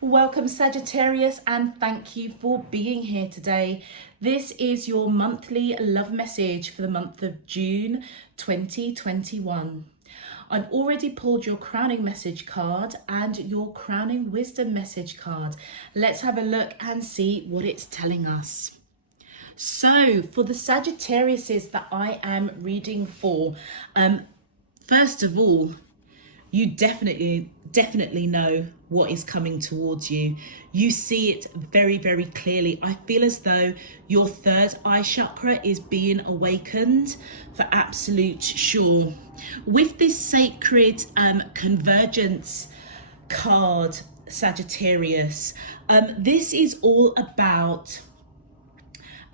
Welcome, Sagittarius, and thank you for being here today. This is your monthly love message for the month of June 2021. I've already pulled your crowning message card and your crowning wisdom message card. Let's have a look and see what it's telling us. So, for the Sagittariuses that I am reading for, first of all, you definitely know what is coming towards you. You see it very, very clearly. I feel as though your third eye chakra is being awakened for absolute sure. With this sacred convergence card, Sagittarius, this is all about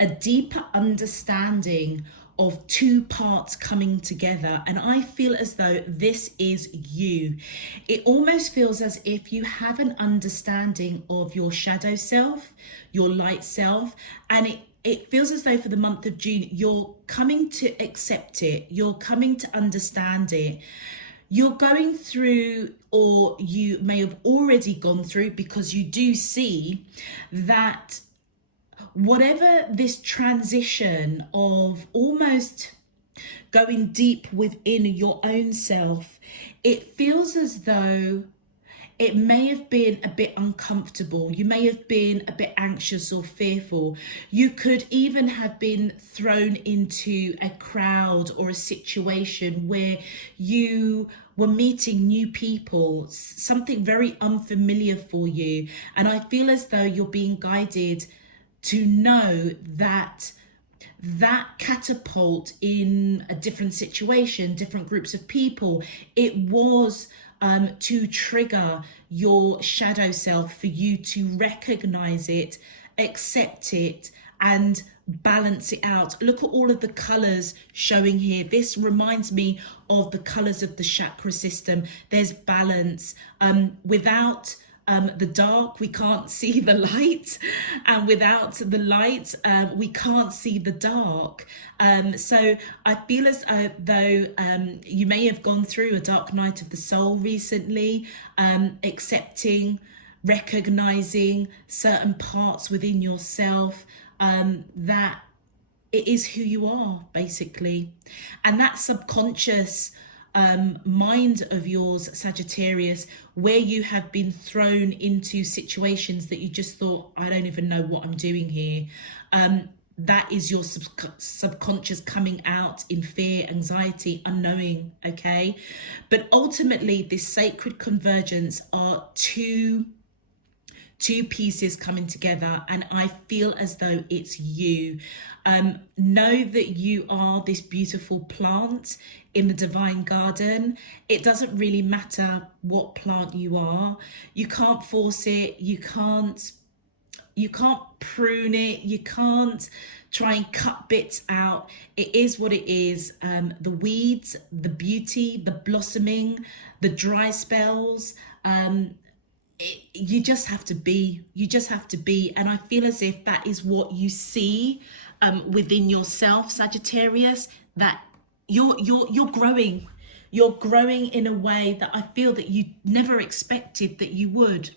a deeper understanding of two parts coming together, and I feel as though this is you. It almost feels as if you have an understanding of your shadow self, your light self, and it feels as though for the month of June you're coming to accept it, you're coming to understand it. You're going through, or you may have already gone through, because you do see that whatever this transition of almost going deep within your own self, it feels as though it may have been a bit uncomfortable. You may have been a bit anxious or fearful. You could even have been thrown into a crowd or a situation where you were meeting new people, something very unfamiliar for you. And I feel as though you're being guided to know that catapult in a different situation, different groups of people, it was to trigger your shadow self, for you to recognize it, accept it, and balance it out. Look at all of the colors showing here. This reminds me of the colors of the chakra system. There's balance. Without the dark, we can't see the light, and without the light, we can't see the dark. So I feel as though you may have gone through a dark night of the soul recently, accepting, recognizing certain parts within yourself, that it is who you are, basically. And that subconscious mind of yours, Sagittarius, where you have been thrown into situations that you just thought, I don't even know what I'm doing here. That is your subconscious coming out in fear, anxiety, unknowing, okay? But ultimately, this sacred convergence are two pieces coming together, and I feel as though it's you. Know that you are this beautiful plant in the divine garden. It doesn't really matter what plant you are. You can't force it. You can't prune it. You can't try and cut bits out. It is what it is. The weeds, the beauty, the blossoming, the dry spells, you just have to be. And I feel as if that is what you see within yourself, Sagittarius, that you're growing. You're growing in a way that I feel that you never expected that you would.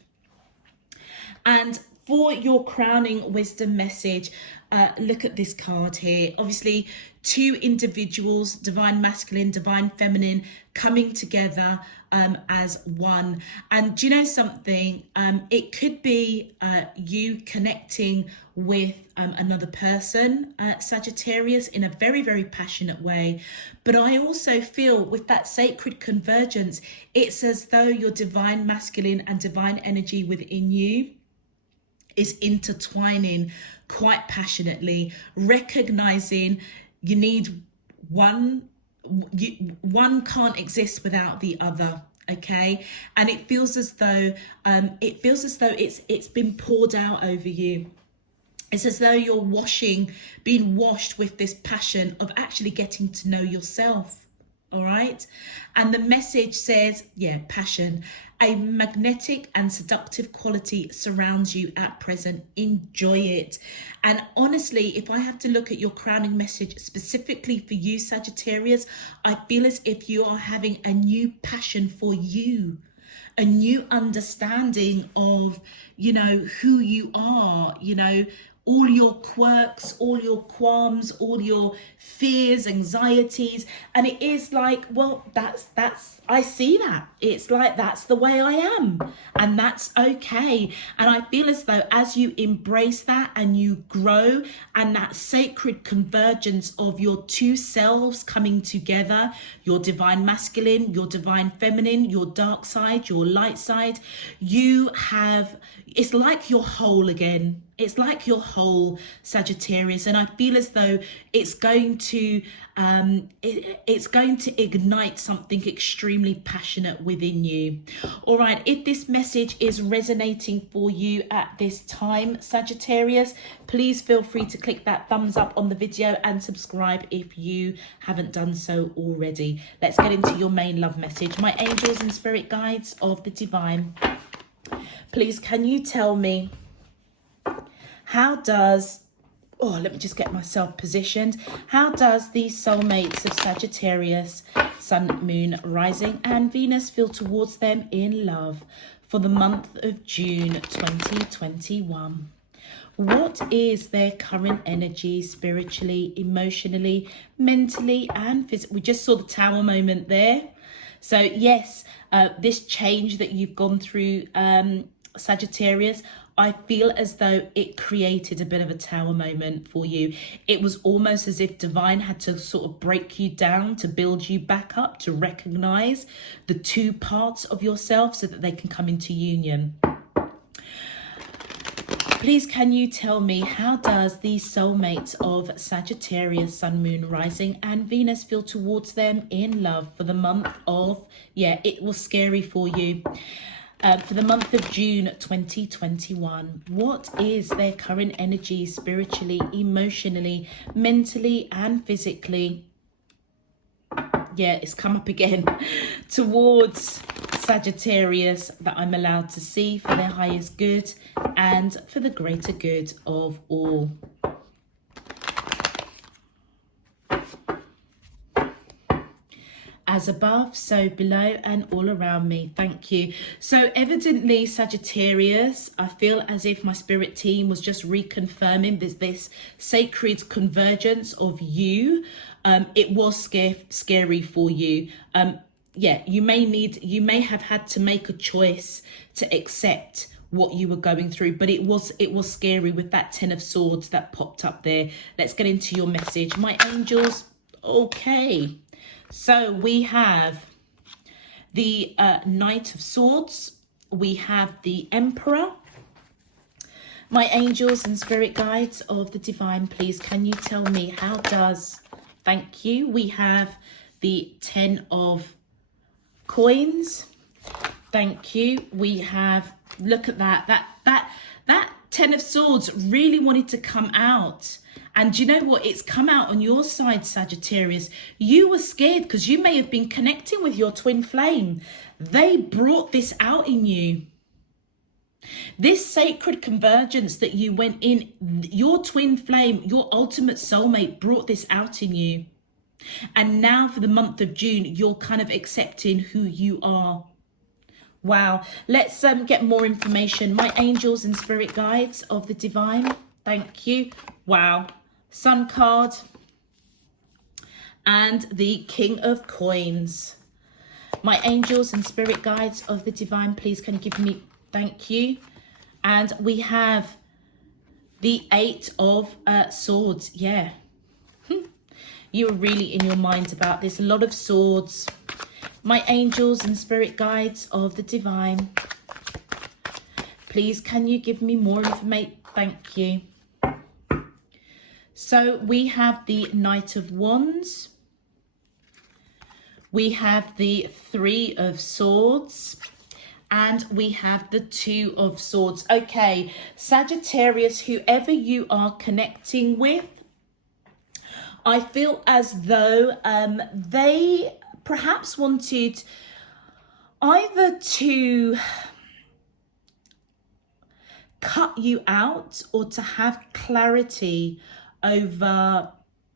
And for your crowning wisdom message, look at this card here. Obviously, two individuals, divine masculine, divine feminine, coming together as one. And do you know something? It could be you connecting with another person, Sagittarius, in a very, very passionate way. But I also feel with that sacred convergence, it's as though your divine masculine and divine energy within you is intertwining quite passionately, recognizing you need one can't exist without the other, okay? And it feels as though it's been poured out over you. It's as though you're being washed with this passion of actually getting to know yourself. All right. And the message says, passion. A magnetic and seductive quality surrounds you at present. Enjoy it. And honestly, if I have to look at your crowning message specifically for you, Sagittarius, I feel as if you are having a new passion for you, a new understanding of, you know, who you are, you know, all your quirks, all your qualms, all your fears, anxieties. And it is like, well, that's I see that. It's like, that's the way I am, and that's okay. And I feel as though as you embrace that and you grow, and that sacred convergence of your two selves coming together, your divine masculine, your divine feminine, your dark side, your light side, you have, it's like you're whole again. It's like you're whole, Sagittarius, and I feel as though it's going to it's going to ignite something extremely passionate within you. All right, if this message is resonating for you at this time, Sagittarius, please feel free to click that thumbs up on the video and subscribe if you haven't done so already. Let's get into your main love message. My angels and spirit guides of the divine, please can you tell me, how does, oh, let me just get myself positioned. How does the soulmates of Sagittarius, Sun, Moon, Rising and Venus feel towards them in love for the month of June 2021? What is their current energy spiritually, emotionally, mentally and physically? We just saw the Tower moment there. So yes, this change that you've gone through, Sagittarius, I feel as though it created a bit of a Tower moment for you. It was almost as if divine had to sort of break you down to build you back up, to recognize the two parts of yourself so that they can come into union. Please can you tell me, how does the soulmates of Sagittarius, Sun, Moon, Rising and Venus feel towards them in love for the month of, yeah, it was scary for you. For the month of June 2021, what is their current energy spiritually, emotionally, mentally and physically? Yeah, it's come up again towards Sagittarius that I'm allowed to see for their highest good and for the greater good of all. As above, so below and all around me. Thank you. So evidently, Sagittarius, I feel as if my spirit team was just reconfirming this sacred convergence of you. It was scary for you. Yeah, you may have had to make a choice to accept what you were going through, but it was scary with that Ten of Swords that popped up there. Let's get into your message, my angels. Okay. So we have the Knight of Swords. We have the Emperor. My angels and spirit guides of the divine, please can you tell me, how does, thank you, we have the Ten of Coins. Thank you. We have, look at that Ten of Swords really wanted to come out. And you know what? It's come out on your side, Sagittarius. You were scared because you may have been connecting with your twin flame. They brought this out in you. This sacred convergence that you went in, your twin flame, your ultimate soulmate brought this out in you. And now for the month of June, you're kind of accepting who you are. Wow. Let's get more information. My angels and spirit guides of the divine. Thank you. Wow. Sun card and the King of Coins. My angels and spirit guides of the divine, please can you give me, thank you. And we have the Eight of Swords. Yeah. You were really in your mind about this. A lot of swords. My angels and spirit guides of the divine, please can you give me more information? Thank you. So we have the Knight of Wands. We have the Three of Swords. And we have the Two of Swords. Okay, Sagittarius, whoever you are connecting with, I feel as though they perhaps wanted either to cut you out or to have clarity over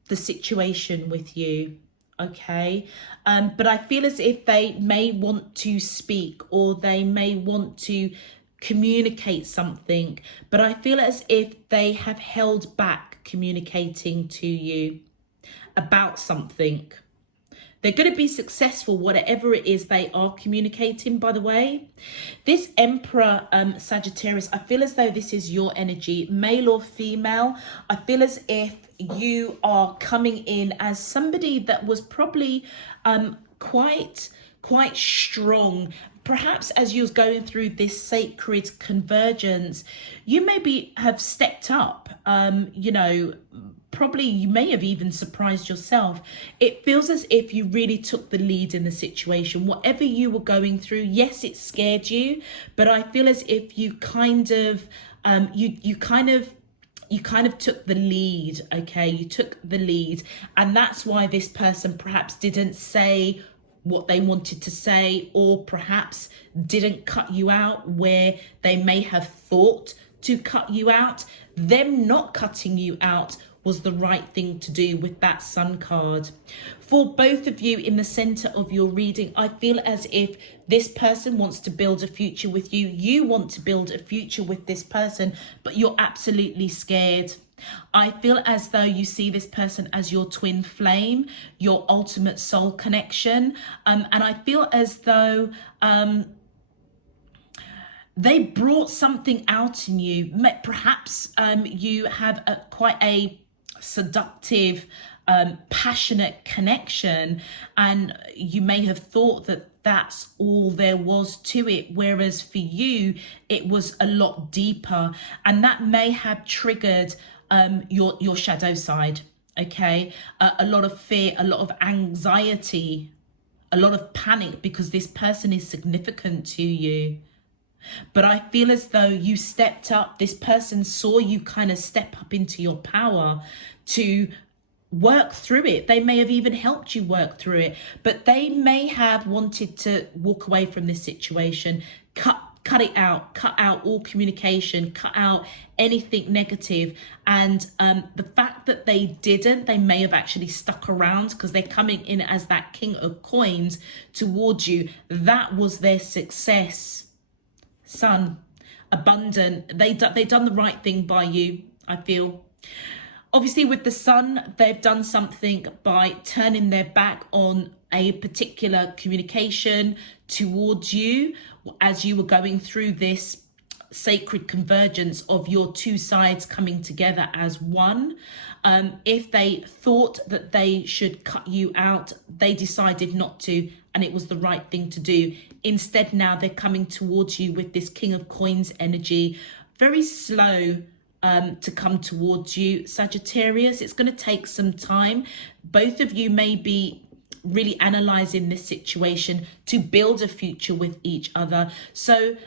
the situation with you. okay? But I feel as if they may want to speak, or they may want to communicate something, but I feel as if they have held back communicating to you about something. They're going to be successful, whatever it is they are communicating, by the way. This Emperor, Sagittarius, I feel as though this is your energy, male or female. I feel as if you are coming in as somebody that was probably quite strong. Perhaps as you was going through this sacred convergence, you maybe have stepped up, you know, probably you may have even surprised yourself. It feels as if you really took the lead in the situation. Whatever you were going through, yes, it scared you, but I feel as if you kind of, you kind of took the lead, okay? You took the lead, and that's why this person perhaps didn't say what they wanted to say, or perhaps didn't cut you out where they may have thought to cut you out. Them not cutting you out was the right thing to do with that Sun card. For both of you in the center of your reading, I feel as if this person wants to build a future with you. You want to build a future with this person, but you're absolutely scared. I feel as though you see this person as your twin flame, your ultimate soul connection. And I feel as though they brought something out in you. Perhaps you have quite a seductive, passionate connection, and you may have thought that that's all there was to it, whereas for you it was a lot deeper, and that may have triggered your shadow side, okay? A lot of fear, a lot of anxiety, a lot of panic, because this person is significant to you. But I feel as though you stepped up. This person saw you kind of step up into your power to work through it. They may have even helped you work through it, but they may have wanted to walk away from this situation, cut it out, cut out all communication, cut out anything negative. And the fact that they didn't, they may have actually stuck around because they're coming in as that King of Coins towards you. That was their success. Sun, abundant. They done the right thing by you, I feel. Obviously with the Sun, they've done something by turning their back on a particular communication towards you as you were going through this sacred convergence of your two sides coming together as one. If they thought that they should cut you out, they decided not to, and it was the right thing to do. Instead, now they're coming towards you with this King of Coins energy, very slow to come towards you, Sagittarius. It's going to take some time. Both of you may be really analyzing this situation to build a future with each other. So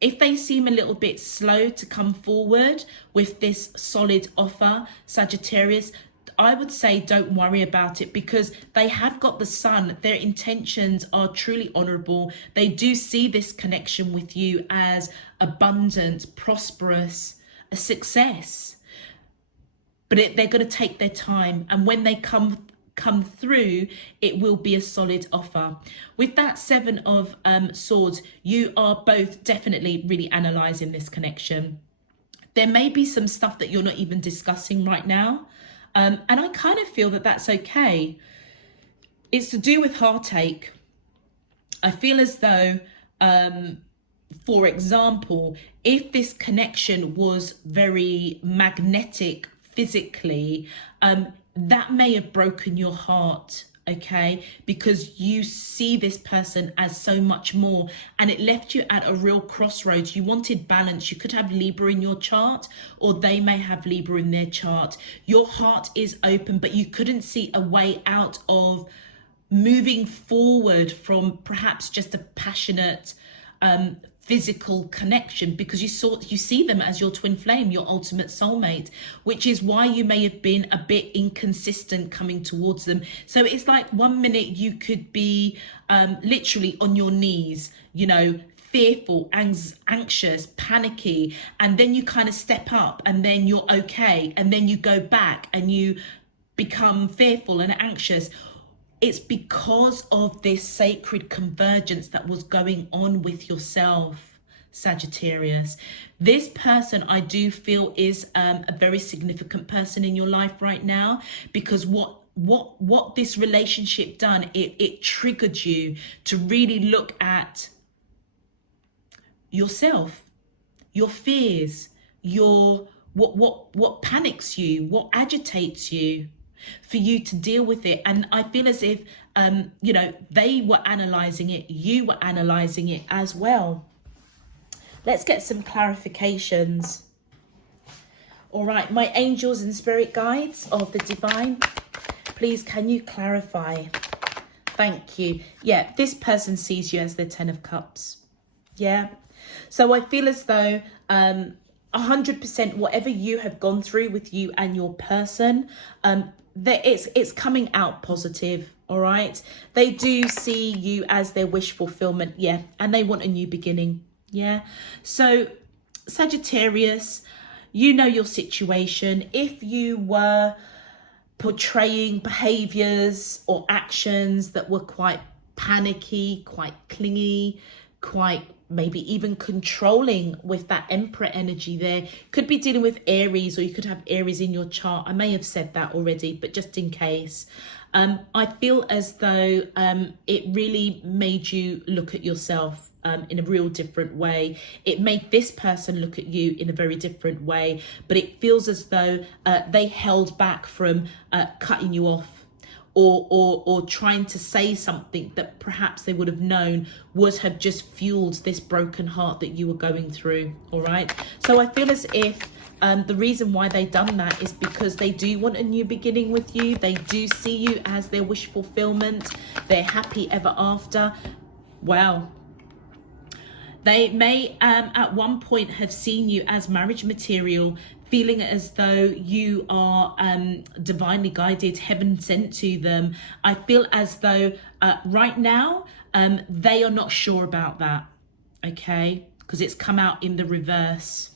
if they seem a little bit slow to come forward with this solid offer, Sagittarius, I would say don't worry about it, because they have got the Sun. Their intentions are truly honorable. They do see this connection with you as abundant, prosperous, a success. But they're going to take their time, and when they come through, it will be a solid offer. With that Seven of Swords, you are both definitely really analysing this connection. There may be some stuff that you're not even discussing right now. And I kind of feel that that's okay. It's to do with heartache. I feel as though, for example, if this connection was very magnetic physically, that may have broken your heart, okay? Because you see this person as so much more, and it left you at a real crossroads. You wanted balance. You could have Libra in your chart, or they may have Libra in their chart. Your heart is open, but you couldn't see a way out of moving forward from perhaps just a passionate physical connection, because you see them as your twin flame, your ultimate soulmate, which is why you may have been a bit inconsistent coming towards them. So it's like 1 minute you could be literally on your knees, you know, fearful, anxious, panicky, and then you kind of step up and then you're okay, and then you go back and you become fearful and anxious. it's because of this sacred convergence that was going on with yourself, Sagittarius. This person, I do feel, is a very significant person in your life right now, because what this relationship done, it triggered you to really look at yourself, your fears, your what panics you, what agitates you, for you to deal with it. And I feel as if you know, they were analyzing it, you were analyzing it as well. Let's get some clarifications. All right, my angels and spirit guides of the divine, please can you clarify? Thank you. Yeah, this person sees you as the 10 of Cups. Yeah. So I feel as though 100% whatever you have gone through with you and your person, that it's coming out positive. All right. They do see you as their wish fulfillment. Yeah. And they want a new beginning. Yeah. So Sagittarius, you know your situation. If you were portraying behaviors or actions that were quite panicky, quite clingy, quite maybe even controlling with that Emperor energy there, could be dealing with Aries, or you could have Aries in your chart. I may have said that already, but just in case. I feel as though it really made you look at yourself in a real different way. It made this person look at you in a very different way, but it feels as though they held back from cutting you off, or trying to say something that perhaps they would have known would have just fueled this broken heart that you were going through. All right. So I feel as if the reason why they done that is because they do want a new beginning with you. They do see you as their wish fulfillment. They're happy ever after. Wow. They may at one point have seen you as marriage material, feeling as though you are divinely guided, heaven sent to them. I feel as though right now they are not sure about that, okay? Because it's come out in the reverse.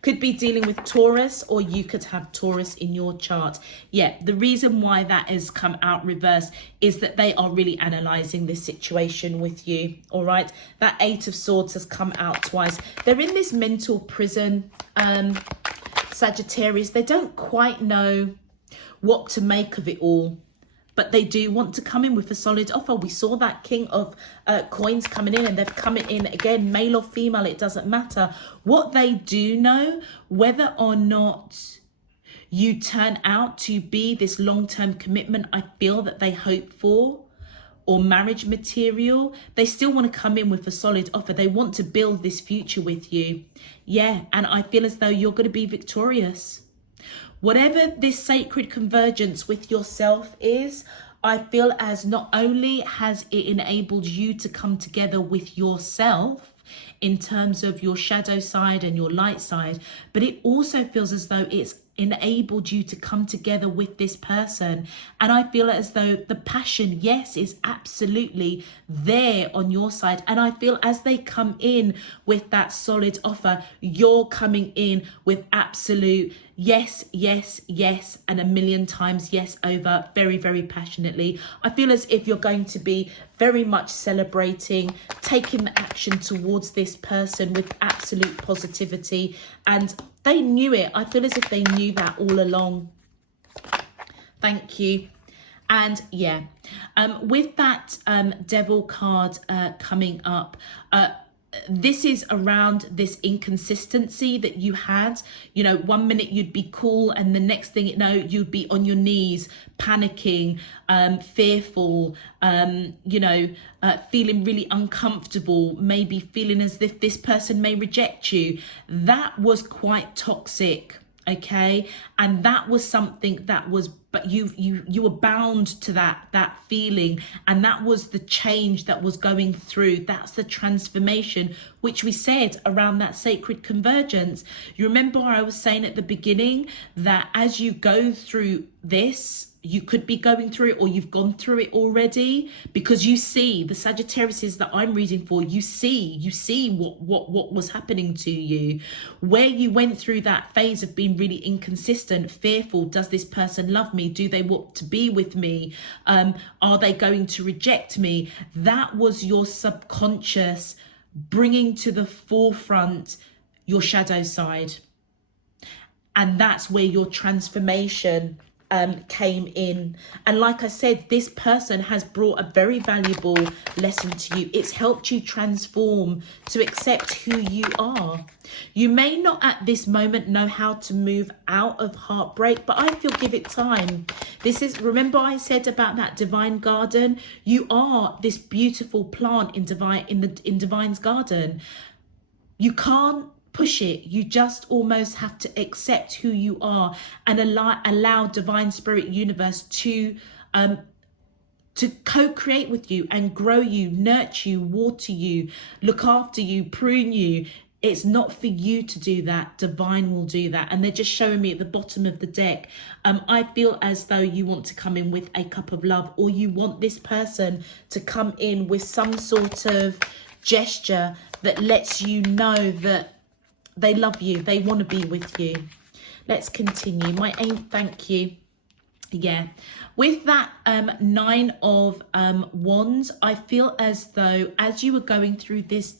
Could be dealing with Taurus, or you could have Taurus in your chart. Yeah, the reason why that has come out reverse is that they are really analysing this situation with you, all right? That 8 of Swords has come out twice. They're in this mental prison, Sagittarius. They don't quite know what to make of it all, but they do want to come in with a solid offer. We saw that King of Coins coming in, and they've come in again, male or female, it doesn't matter. What they do know, whether or not you turn out to be this long-term commitment I feel that they hope for, or marriage material, they still want to come in with a solid offer. They want to build this future with you. Yeah, and I feel as though you're going to be victorious. Whatever this sacred convergence with yourself is, I feel as not only has it enabled you to come together with yourself in terms of your shadow side and your light side, but it also feels as though it's enabled you to come together with this person. And I feel as though the passion, yes, is absolutely there on your side. And I feel as they come in with that solid offer, you're coming in with absolute yes, yes, yes, and a million times yes over, very, very passionately. I feel as if you're going to be very much celebrating, taking the action towards this person with absolute positivity. And they knew it. I feel as if they knew that all along. Thank you. And yeah, with that Devil card coming up, this is around this inconsistency that you had. You know, 1 minute you'd be cool, and the next thing you know, you'd be on your knees, panicking, fearful, you know, feeling really uncomfortable, maybe feeling as if this person may reject you. That was quite toxic, okay? And that was something that was, but you were bound to that feeling, and that was the change that was going through. That's the transformation, which we said around that sacred convergence. You remember I was saying at the beginning that as you go through this, you could be going through it, or you've gone through it already, because you see the Sagittariuses that I'm reading for, you see what was happening to you, where you went through that phase of being really inconsistent, fearful. Does this person love me? Do they want to be with me? Are they going to reject me? That was your subconscious bringing to the forefront your shadow side. And that's where your transformation came in. And like I said, this person has brought a very valuable lesson to you. It's helped you transform to accept who you are. You may not at this moment know how to move out of heartbreak, but I feel give it time. This is, remember I said about that divine garden? You are this beautiful plant in divine's garden. You can't push it. You just almost have to accept who you are and allow divine spirit universe to co-create with you and grow you, nurture you, water you, look after you, prune you. It's not for you to do that. Divine will do that. And they're just showing me at the bottom of the deck. I feel as though you want to come in with a cup of love, or you want this person to come in with some sort of gesture that lets you know that they love you. They want to be with you. Let's continue. My aim, thank you. Yeah. With that 9 of Wands, I feel as though as you were going through this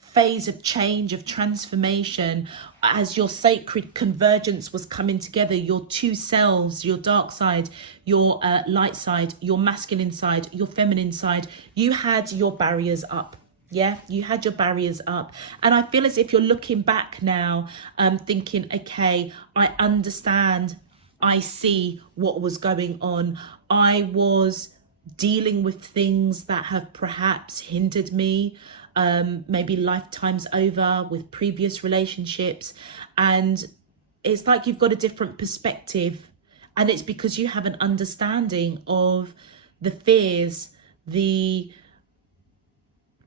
phase of change, of transformation, as your sacred convergence was coming together, your two selves, your dark side, your light side, your masculine side, your feminine side, you had your barriers up. Yeah, you had your barriers up. And I feel as if you're looking back now, thinking, okay, I understand. I see what was going on. I was dealing with things that have perhaps hindered me, maybe lifetimes over with previous relationships. And it's like you've got a different perspective. And it's because you have an understanding of the fears, the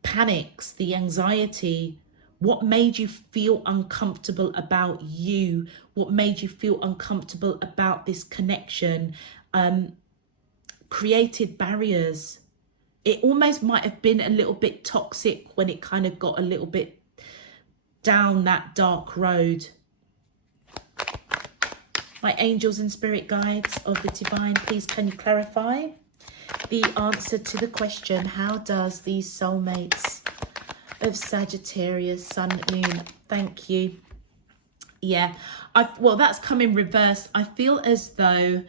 panics, the anxiety, what made you feel uncomfortable about you, what made you feel uncomfortable about this connection, created barriers. It almost might have been a little bit toxic when it kind of got a little bit down that dark road. My angels and spirit guides of the divine, please can you clarify the answer to the question, how does these soulmates of Sagittarius, Sun, Moon? Thank you. Yeah, well, that's come in reverse. I feel as though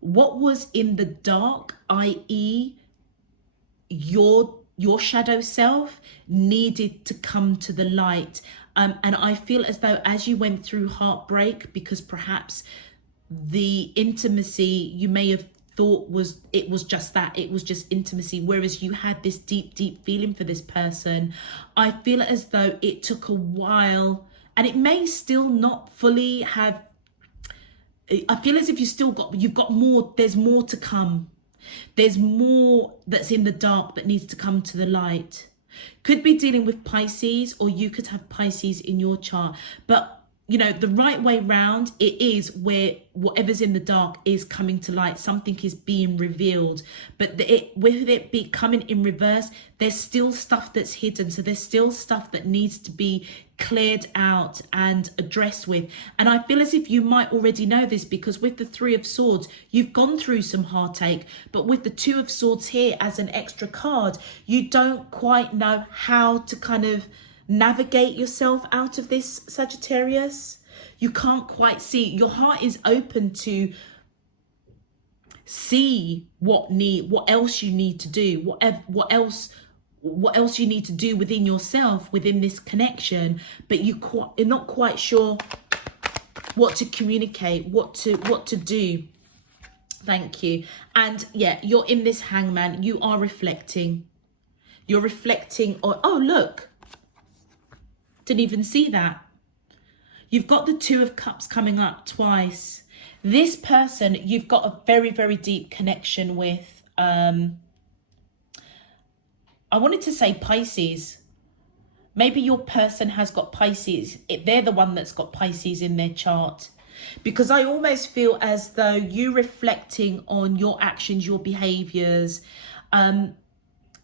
what was in the dark, i.e. your shadow self, needed to come to the light. And I feel as though as you went through heartbreak, because perhaps the intimacy you may have thought was just that, it was just intimacy, whereas you had this deep feeling for this person. I feel as though it took a while, and it may still not fully have. I feel as if you've got more. There's more to come. There's more that's in the dark that needs to come to the light. Could be dealing with Pisces, or you could have Pisces in your chart, but you know, the right way round, it is where whatever's in the dark is coming to light. Something is being revealed. But with it be coming in reverse, there's still stuff that's hidden. So there's still stuff that needs to be cleared out and addressed with. And I feel as if you might already know this, because with the 3 of Swords, you've gone through some heartache. But with the 2 of Swords here as an extra card, you don't quite know how to kind of navigate yourself out of this, Sagittarius. You can't quite see. Your heart is open to see what else you need to do, what else you need to do within yourself, within this connection, but you're not quite sure what to communicate, what to do. Thank you. And yeah, you're in this Hangman. You are reflecting. You're reflecting on, oh look, didn't even see that. You've got the 2 of Cups coming up twice. This person you've got a very deep connection with. I wanted to say Pisces. Maybe your person has got Pisces. They're the one that's got Pisces in their chart. Because I almost feel as though you reflecting on your actions, your behaviors,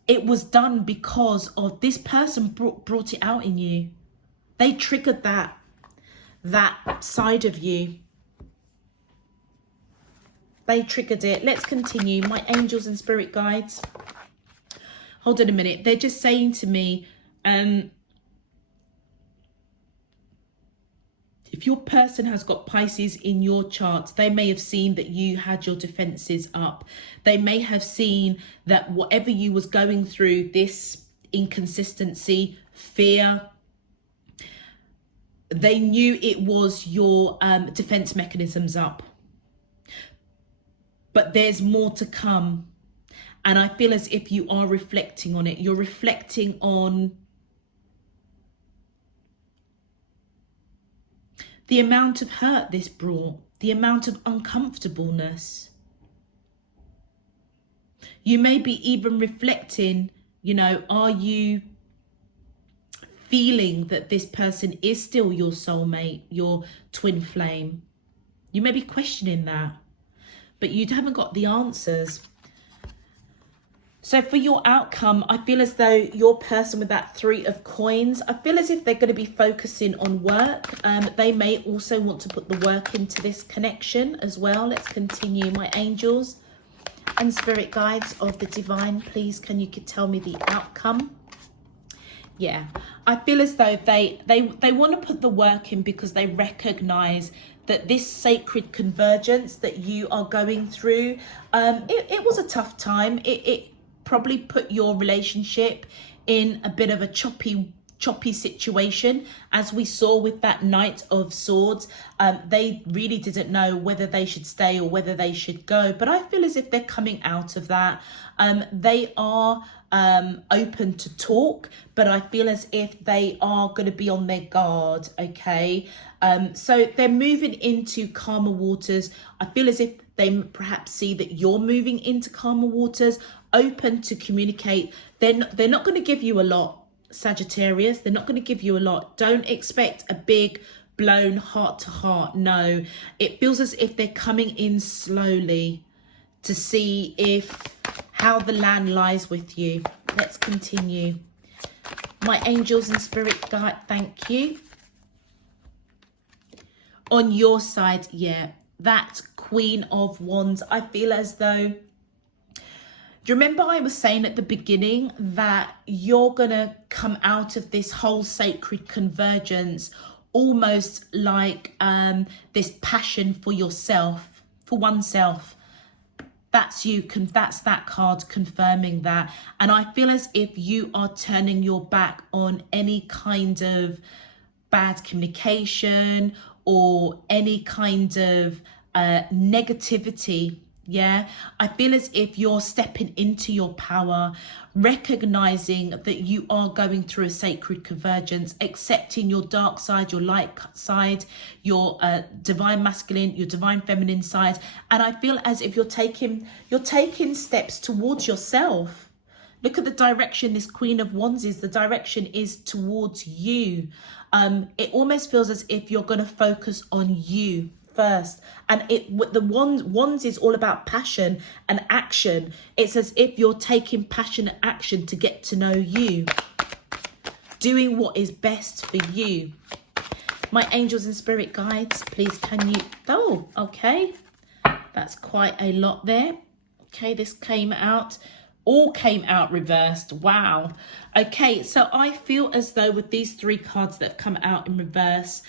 it was done because of this person brought it out in you. They triggered that side of you. They triggered it. Let's continue. My angels and spirit guides. Hold on a minute. They're just saying to me, if your person has got Pisces in your chart, they may have seen that you had your defenses up. They may have seen that whatever you was going through, this inconsistency, fear, they knew it was your defense mechanisms up. But there's more to come. And I feel as if you are reflecting on it. You're reflecting on the amount of hurt this brought, the amount of uncomfortableness. You may be even reflecting, you know, are you feeling that this person is still your soulmate, your twin flame? You may be questioning that, but you haven't got the answers. So for your outcome, I feel as though your person with that 3 of coins, I feel as if they're going to be focusing on work. They may also want to put the work into this connection as well. Let's continue. My angels and spirit guides of the divine, please, can you tell me the outcome? Yeah, I feel as though they want to put the work in because they recognize that this sacred convergence that you are going through, it was a tough time. It probably put your relationship in a bit of a choppy situation, as we saw with that Knight of Swords. They really didn't know whether they should stay or whether they should go, but I feel as if they're coming out of that. They are open to talk, but I feel as if they are going to be on their guard. Okay, so they're moving into calmer waters. I feel as if they perhaps see that you're moving into calmer waters, open to communicate. They're not going to give you a lot, Sagittarius. They're not going to give you a lot. Don't expect a big blown heart to heart. No, it feels as if they're coming in slowly to see how the land lies with you. Let's continue. My angels and spirit guide, thank you. On your side, yeah, that Queen of Wands, I feel as though, do you remember I was saying at the beginning that you're going to come out of this whole sacred convergence almost like this passion for yourself, for oneself. That's you, that's that card confirming that. And I feel as if you are turning your back on any kind of bad communication or any kind of negativity. Yeah, I feel as if you're stepping into your power, recognizing that you are going through a sacred convergence, accepting your dark side, your light side, your divine masculine, your divine feminine side. And I feel as if you're taking steps towards yourself. Look at the direction this Queen of Wands is. The direction is towards you. It almost feels as if you're going to focus on you first, and the wands is all about passion and action. It's as if you're taking passionate action to get to know you, doing what is best for you. My angels and spirit guides, please can you, oh, okay, that's quite a lot there. Okay, this all came out reversed. Wow. Okay, so I feel as though with these 3 cards that have come out in reverse,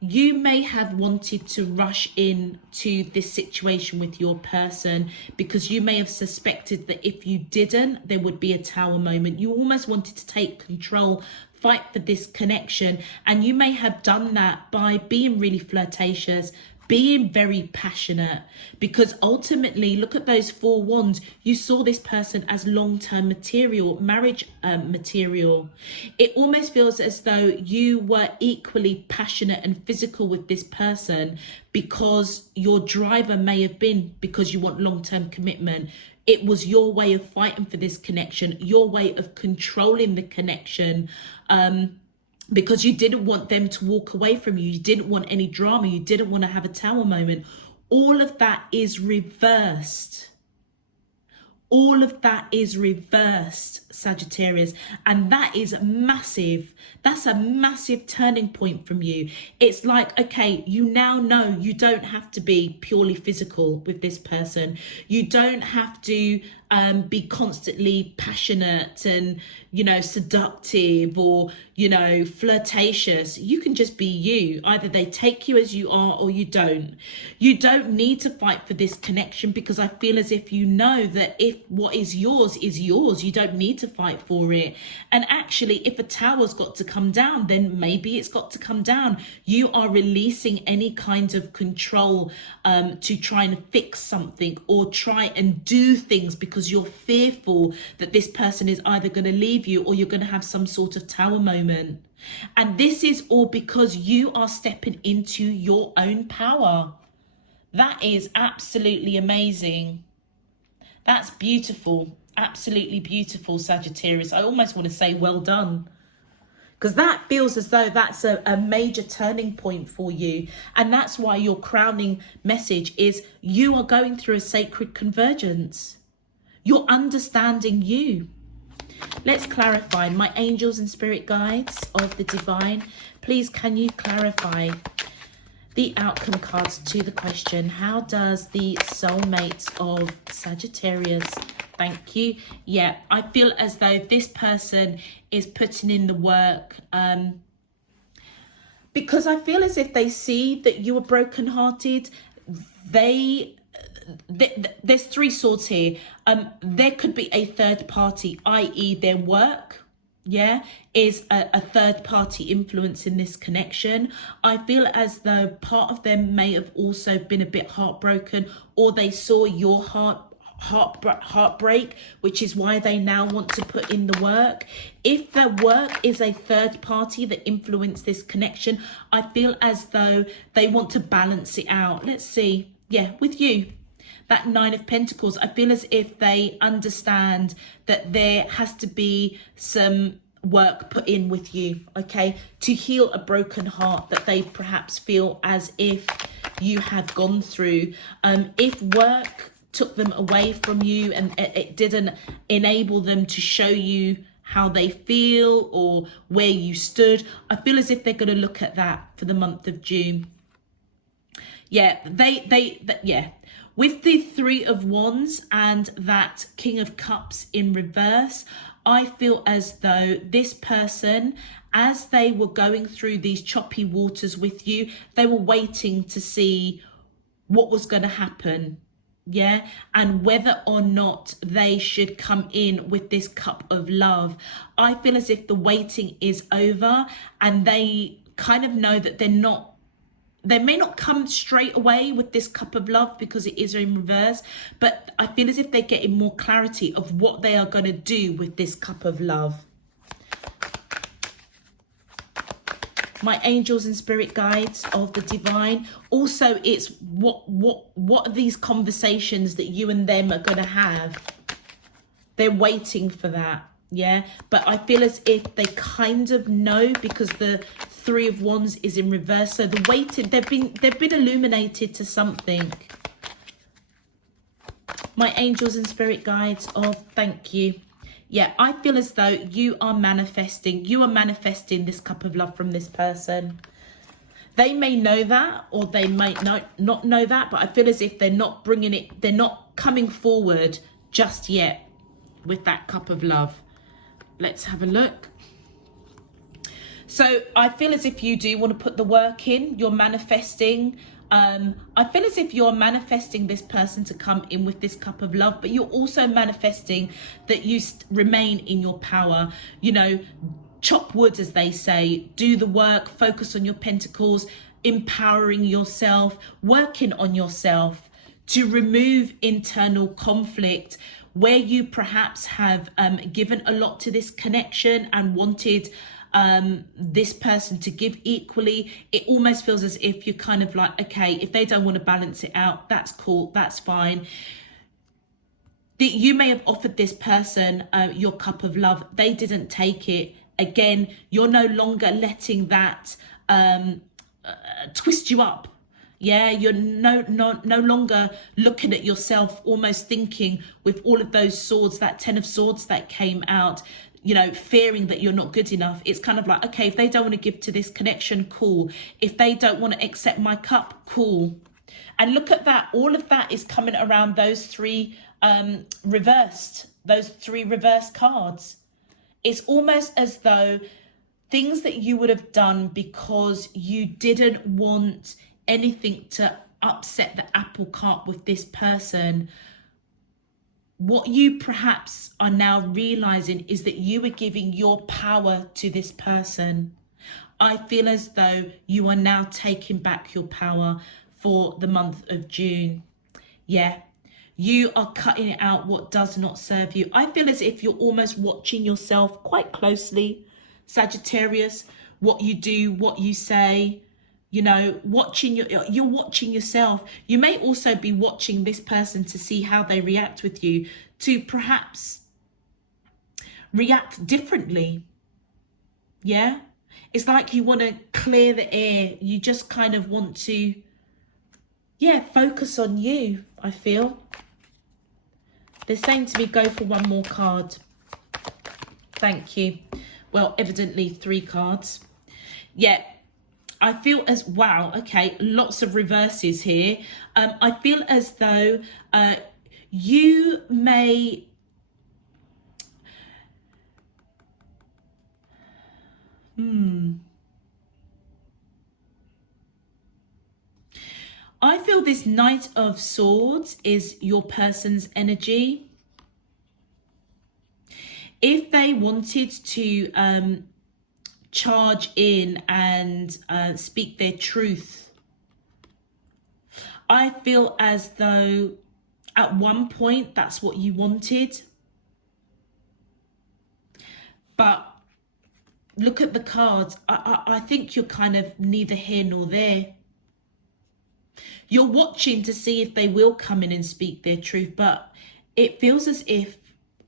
you may have wanted to rush in to this situation with your person because you may have suspected that if you didn't, there would be a tower moment. You almost wanted to take control, fight for this connection, and you may have done that by being really flirtatious, being very passionate, because ultimately, look at those 4 wands. You saw this person as long-term material, marriage material. It almost feels as though you were equally passionate and physical with this person because your driver may have been because you want long-term commitment. It was your way of fighting for this connection, your way of controlling the connection. because you didn't want them to walk away from you. You didn't want any drama. You didn't want to have a tower moment. All of that is reversed. All of that is reversed, Sagittarius, and that is massive. That's a massive turning point from you. It's like, okay, you now know you don't have to be purely physical with this person. You don't have to be constantly passionate and, you know, seductive or, you know, flirtatious. You can just be you. Either they take you as you are or you don't. You don't need to fight for this connection, because I feel as if you know that if what is yours, you don't need to fight for it. And actually, if a tower's got to come down, then maybe it's got to come down. You are releasing any kind of control to try and fix something or try and do things, because you're fearful that this person is either going to leave you or you're going to have some sort of tower moment. And this is all because you are stepping into your own power. That is absolutely amazing. That's beautiful. Absolutely beautiful, Sagittarius. I almost want to say well done, because that feels as though that's a major turning point for you. And that's why your crowning message is you are going through a sacred convergence. You're understanding you. Let's clarify. My angels and spirit guides of the divine, please can you clarify the outcome cards to the question, how does the soulmates of Sagittarius, thank you. Yeah, I feel as though this person is putting in the work, because I feel as if they see that you are brokenhearted. There's three swords here. There could be a third party, i.e. their work, is a third party influence in this connection. I feel as though part of them may have also been a bit heartbroken, or they saw your heartbreak, which is why they now want to put in the work. If the work is a third party that influenced this connection, I feel as though they want to balance it out. Let's see. Yeah, with you, that Nine of Pentacles, I feel as if they understand that there has to be some work put in with you, okay, to heal a broken heart that they perhaps feel as if you have gone through. If work took them away from you and it didn't enable them to show you how they feel or where you stood, I feel as if they're going to look at that for the month of June. Yeah, yeah. With the Three of Wands and that King of Cups in reverse, I feel as though this person, as they were going through these choppy waters with you, they were waiting to see what was going to happen. Yeah, and whether or not they should come in with this cup of love. I feel as if the waiting is over and they kind of know that they may not come straight away with this cup of love because it is in reverse, but I feel as if they're getting more clarity of what they are going to do with this cup of love. My angels and spirit guides of the divine. Also, it's what are these conversations that you and them are going to have? They're waiting for that. Yeah, but I feel as if they kind of know, because the Three of Wands is in reverse. So the waiting, they've been illuminated to something. My angels and spirit guides of thank you. Yeah, I feel as though you are manifesting this cup of love from this person. They may know that, or they might not know that, but I feel as if they're not bringing it, they're not coming forward just yet with that cup of love. Let's have a look. So I feel as if you do want to put the work in. You're manifesting. I feel as if you're manifesting this person to come in with this cup of love, but you're also manifesting that you remain in your power. You know, chop wood, as they say, do the work, focus on your pentacles, empowering yourself, working on yourself to remove internal conflict where you perhaps have given a lot to this connection and wanted this person to give equally. It almost feels as if you're kind of like, okay, if they don't want to balance it out, that's cool, that's fine. You may have offered this person your cup of love. They didn't take it. Again, you're no longer letting that twist you up. Yeah, you're no longer looking at yourself, almost thinking with all of those swords, that 10 of swords that came out, you know, fearing that you're not good enough. It's kind of like, okay, if they don't want to give to this connection, cool. If they don't want to accept my cup, cool. And look at that. All of that is coming around those three reversed cards. It's almost as though things that you would have done because you didn't want anything to upset the apple cart with this person, what you perhaps are now realizing is that you were giving your power to this person. I feel as though you are now taking back your power for the month of June. Yeah, you are cutting out what does not serve you. I feel as if you're almost watching yourself quite closely, Sagittarius, what you do, what you say, you know, you're watching yourself. You may also be watching this person to see how they react with you, to perhaps react differently. Yeah, it's like you want to clear the air. You just kind of want to, yeah, focus on you, I feel. They're saying to me, go for one more card. Thank you. Well, evidently 3 cards. Yeah, I feel as, wow, okay, lots of reverses here. I feel as though you may... I feel this Knight of Swords is your person's energy. If they wanted to charge in and speak their truth, I feel as though at one point that's what you wanted. But look at the cards. I think you're kind of neither here nor there. You're watching to see if they will come in and speak their truth, but it feels as if,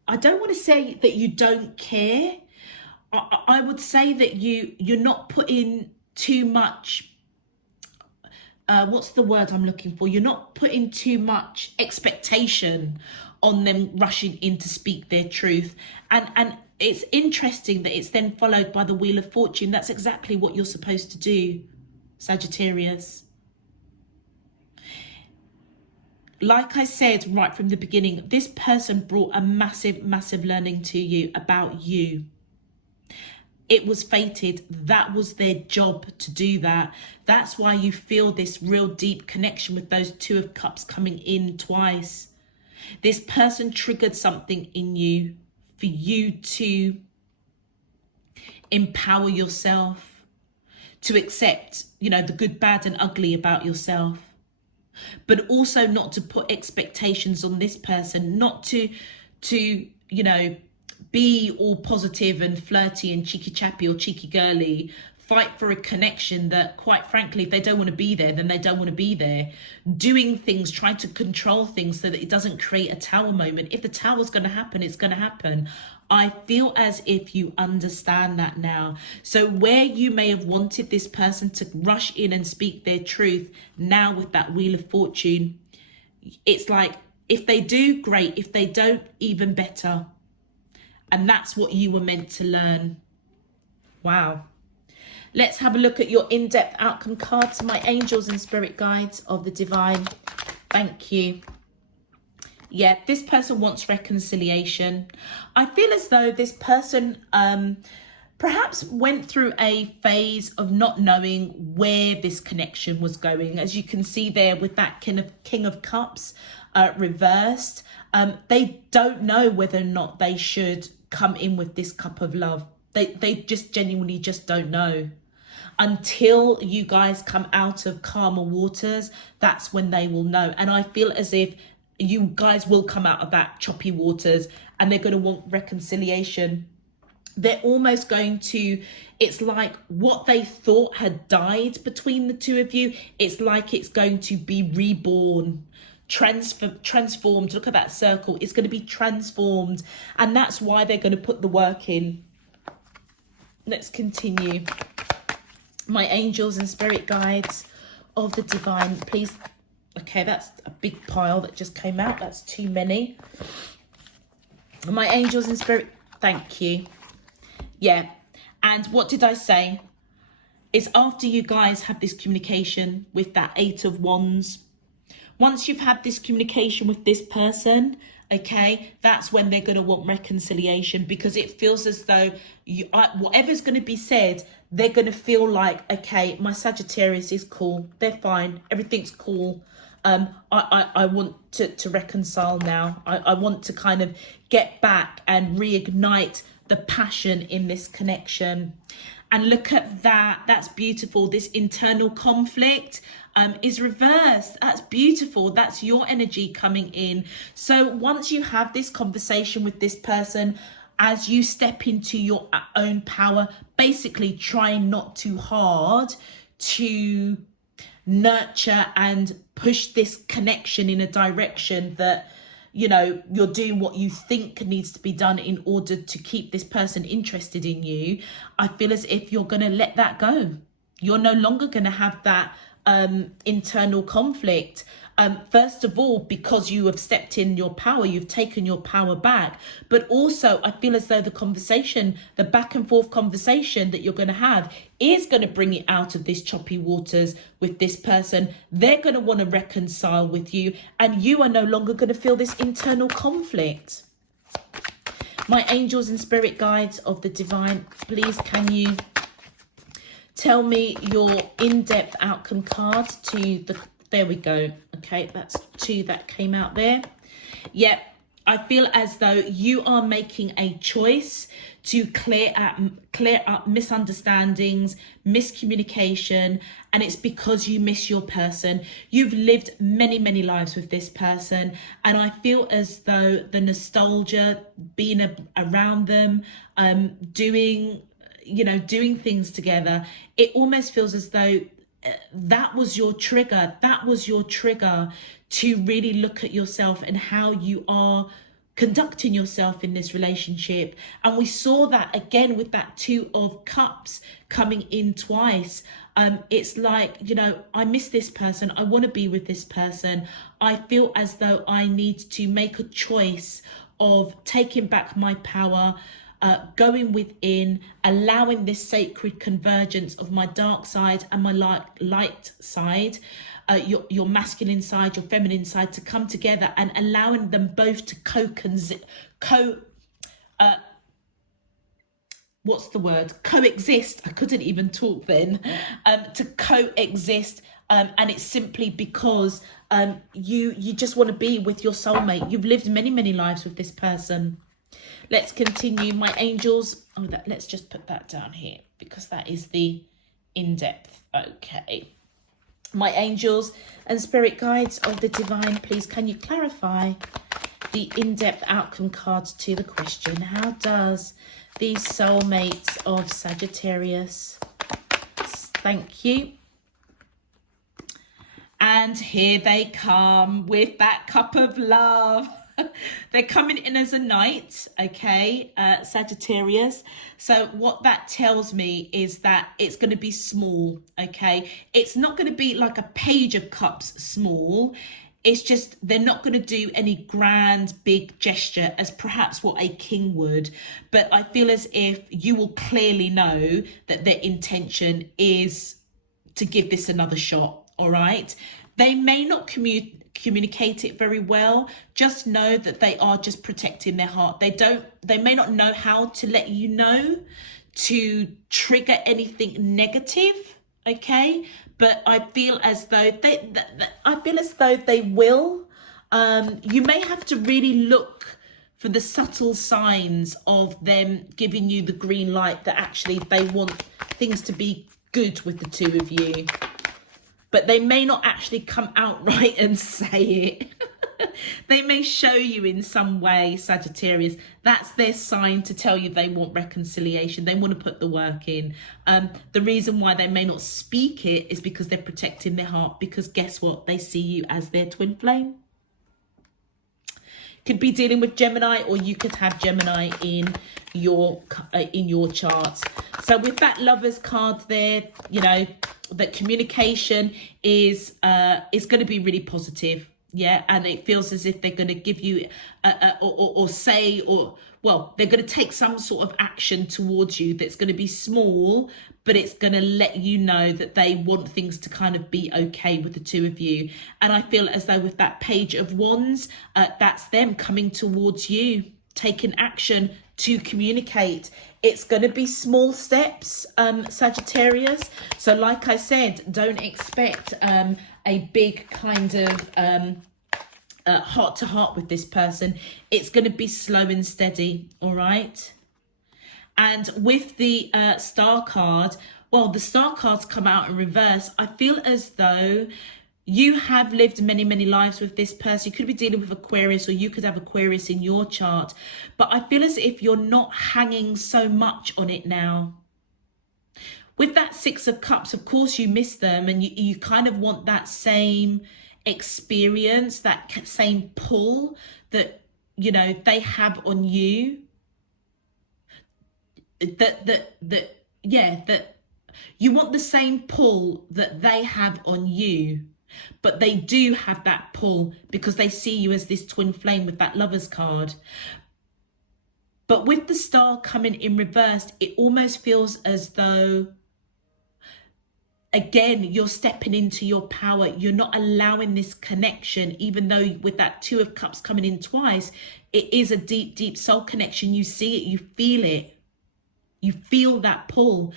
I don't want to say that you don't care. I would say that you're not putting too much, what's the word I'm looking for? You're not putting too much expectation on them rushing in to speak their truth. And it's interesting that it's then followed by the Wheel of Fortune. That's exactly what you're supposed to do, Sagittarius. Like I said right from the beginning, this person brought a massive, massive learning to you about you. It was fated. That was their job to do that. That's why you feel this real deep connection with those 2 of Cups coming in twice. This person triggered something in you for you to empower yourself, to accept, you know, the good, bad and ugly about yourself. But also not to put expectations on this person, not to you know, be all positive and flirty and cheeky chappy or cheeky girly. Fight for a connection that, quite frankly, if they don't want to be there, then they don't want to be there. Doing things, trying to control things so that it doesn't create a tower moment. If the tower's going to happen, it's going to happen. I feel as if you understand that now. So where you may have wanted this person to rush in and speak their truth, now with that Wheel of Fortune, it's like, if they do, great. If they don't, even better. And that's what you were meant to learn. Wow. Let's have a look at your in-depth outcome cards, my angels and spirit guides of the divine. Thank you. Yeah, this person wants reconciliation. I feel as though this person perhaps went through a phase of not knowing where this connection was going. As you can see there with that King of Cups reversed, they don't know whether or not they should come in with this cup of love. They just genuinely just don't know. Until you guys come out of calmer waters, that's when they will know. And I feel as if you guys will come out of that choppy waters and they're going to want reconciliation. They're almost going to, it's like what they thought had died between the 2 of you, it's like it's going to be reborn, transformed. Look at that circle. It's going to be transformed. And that's why they're going to put the work in. let's continue. My angels and spirit guides of the divine, please. Okay, that's a big pile that just came out. That's too many. My angels and spirit, thank you. Yeah. And what did I say? It's after you guys have this communication with that 8 of Wands. Once you've had this communication with this person, okay, that's when they're going to want reconciliation, because it feels as though whatever's going to be said, they're going to feel like, okay, my Sagittarius is cool. They're fine. Everything's cool. I want to reconcile now. I want to kind of get back and reignite the passion in this connection. And look at that. That's beautiful. This internal conflict is reversed. That's beautiful. That's your energy coming in. So once you have this conversation with this person, as you step into your own power, basically trying not too hard to nurture and push this connection in a direction that, you know, you're doing what you think needs to be done in order to keep this person interested in you. I feel as if you're going to let that go. You're no longer going to have that internal conflict. First of all, because you have stepped in your power, you've taken your power back. But also, I feel as though the conversation, the back and forth conversation that you're going to have is going to bring it out of this choppy waters with this person. They're going to want to reconcile with you, and you are no longer going to feel this internal conflict. My angels and spirit guides of the divine, please can you tell me your in-depth outcome card to the... There we go. Okay, that's 2 that came out there. Yep, I feel as though you are making a choice to clear up misunderstandings, miscommunication, and it's because you miss your person. You've lived many, many lives with this person, and I feel as though the nostalgia, being around them, doing things together, it almost feels as though that was your trigger. That was your trigger to really look at yourself and how you are conducting yourself in this relationship. And we saw that again with that 2 of Cups coming in twice. It's like, you know, I miss this person. I want to be with this person. I feel as though I need to make a choice of taking back my power, going within, allowing this sacred convergence of my dark side and my light side, your masculine side, your feminine side, to come together, and allowing them both to coexist. I couldn't even talk then. To coexist. And it's simply because you just want to be with your soulmate. You've lived many, many lives with this person. Let's continue. My angels. Let's just put that down here because that is the in-depth. Okay. My angels and spirit guides of the divine, please can you clarify the in-depth outcome cards to the question? How does the soulmates of Sagittarius? Thank you. And here they come with that cup of love. They're coming in as a knight, okay, Sagittarius. So what that tells me is that it's going to be small, okay? It's not going to be like a Page of Cups small. It's just they're not going to do any grand, big gesture as perhaps what a king would. But I feel as if you will clearly know that their intention is to give this another shot, all right? They may not communicate it very well. Just know that they are just protecting their heart. They may not know how to let you know to trigger anything negative, okay? But I feel as though they will. You may have to really look for the subtle signs of them giving you the green light that actually they want things to be good with the 2 of you. But they may not actually come outright and say it. They may show you in some way, Sagittarius. That's their sign to tell you they want reconciliation. They want to put the work in. The reason why they may not speak it is because they're protecting their heart. Because guess what? They see you as their twin flame. Could be dealing with Gemini, or you could have Gemini in your charts. So with that Lovers card there, you know, that communication is going to be really positive. Yeah, and it feels as if they're going to give you or say, or well, they're going to take some sort of action towards you that's going to be small, but it's going to let you know that they want things to kind of be okay with the two of you. And I feel as though with that Page of Wands, that's them coming towards you, taking action to communicate. It's going to be small steps, Sagittarius. So like I said, don't expect a big kind of heart to heart with this person. It's going to be slow and steady, all right? And with the Star card, well, the Star cards come out in reverse. I feel as though you have lived many, many lives with this person. You could be dealing with Aquarius, or you could have Aquarius in your chart. But I feel as if you're not hanging so much on it now. With that Six of Cups, of course, you miss them, and you kind of want that same experience, that same pull that, you know, they have on you. That you want the same pull that they have on you. But they do have that pull because they see you as this twin flame with that Lovers card. But with the Star coming in reversed, it almost feels as though, again, you're stepping into your power. You're not allowing this connection, even though with that Two of Cups coming in twice, it is a deep, deep soul connection. You see it, you feel it. You feel that pull.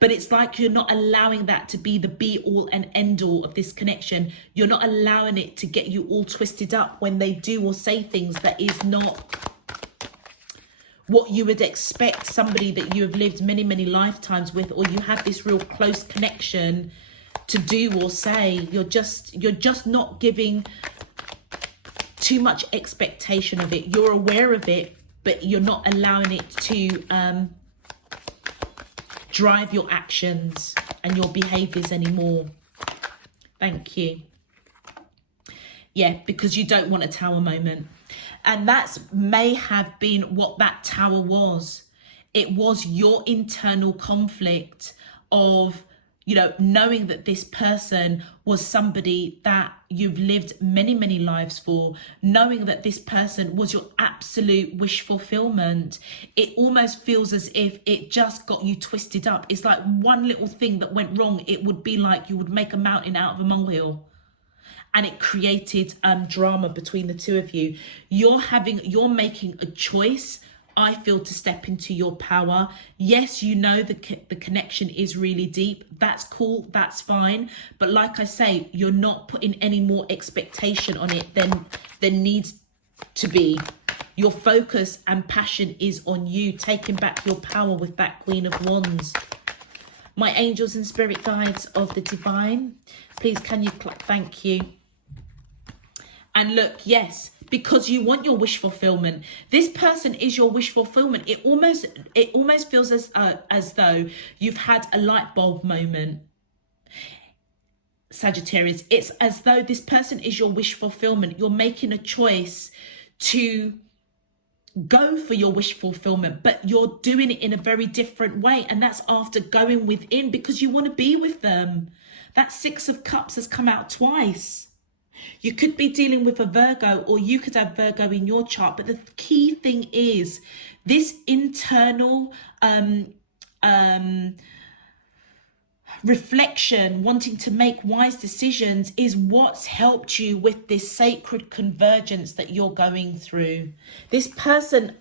But it's like you're not allowing that to be the be all and end all of this connection. You're not allowing it to get you all twisted up when they do or say things that is not what you would expect somebody that you have lived many, many lifetimes with, or you have this real close connection to do or say. You're just not giving too much expectation of it. You're aware of it, but you're not allowing it to drive your actions and your behaviors anymore. Thank you. Yeah, because you don't want a Tower moment. And that may have been what that Tower was. It was your internal conflict of, you know, knowing that this person was somebody that you've lived many, many lives for, knowing that this person was your absolute wish fulfillment. It almost feels as if it just got you twisted up. It's like one little thing that went wrong, it would be like you would make a mountain out of a molehill. And it created drama between the two of you. You're making a choice, I feel, to step into your power. Yes, you know the connection is really deep. That's cool, that's fine. But like I say, you're not putting any more expectation on it than needs to be. Your focus and passion is on you, taking back your power with that Queen of Wands. My angels and spirit guides of the divine, please can you clap? Thank you. And look, yes, because you want your wish fulfillment. This person is your wish fulfillment. It almost feels as though you've had a light bulb moment, Sagittarius. It's as though this person is your wish fulfillment. You're making a choice to go for your wish fulfillment, but you're doing it in a very different way. And that's after going within, because you want to be with them. That Six of Cups has come out twice. You could be dealing with a Virgo, or you could have Virgo in your chart. But the key thing is this internal reflection, wanting to make wise decisions, is what's helped you with this sacred convergence that you're going through. This person,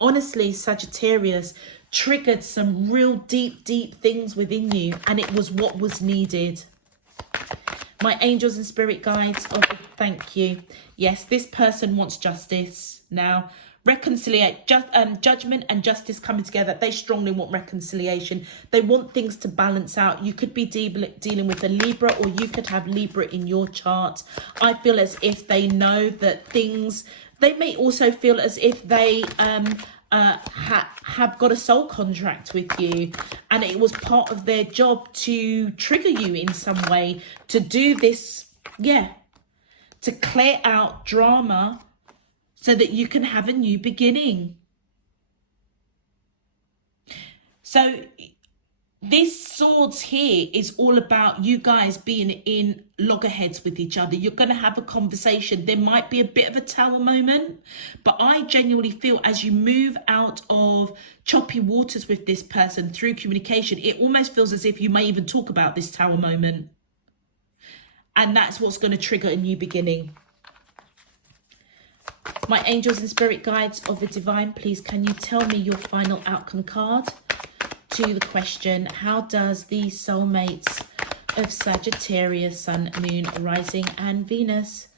honestly, Sagittarius, triggered some real deep, deep things within you, and it was what was needed. My angels and spirit guides, oh, thank you. Yes, this person wants justice now. Judgment and justice coming together. They strongly want reconciliation. They want things to balance out. You could be dealing with a Libra, or you could have Libra in your chart. I feel as if they know that things, they may also feel as if they have got a soul contract with you, and it was part of their job to trigger you in some way, to do this, yeah, to clear out drama so that you can have a new beginning. So this swords here is all about you guys being in loggerheads with each other. You're going to have a conversation. There might be a bit of a tower moment, but I genuinely feel as you move out of choppy waters with this person through communication, it almost feels as if you may even talk about this tower moment. And that's what's going to trigger a new beginning. My angels and spirit guides of the divine, please can you tell me your final outcome card to the question, how does the soulmates of Sagittarius, Sun, Moon, Rising and Venus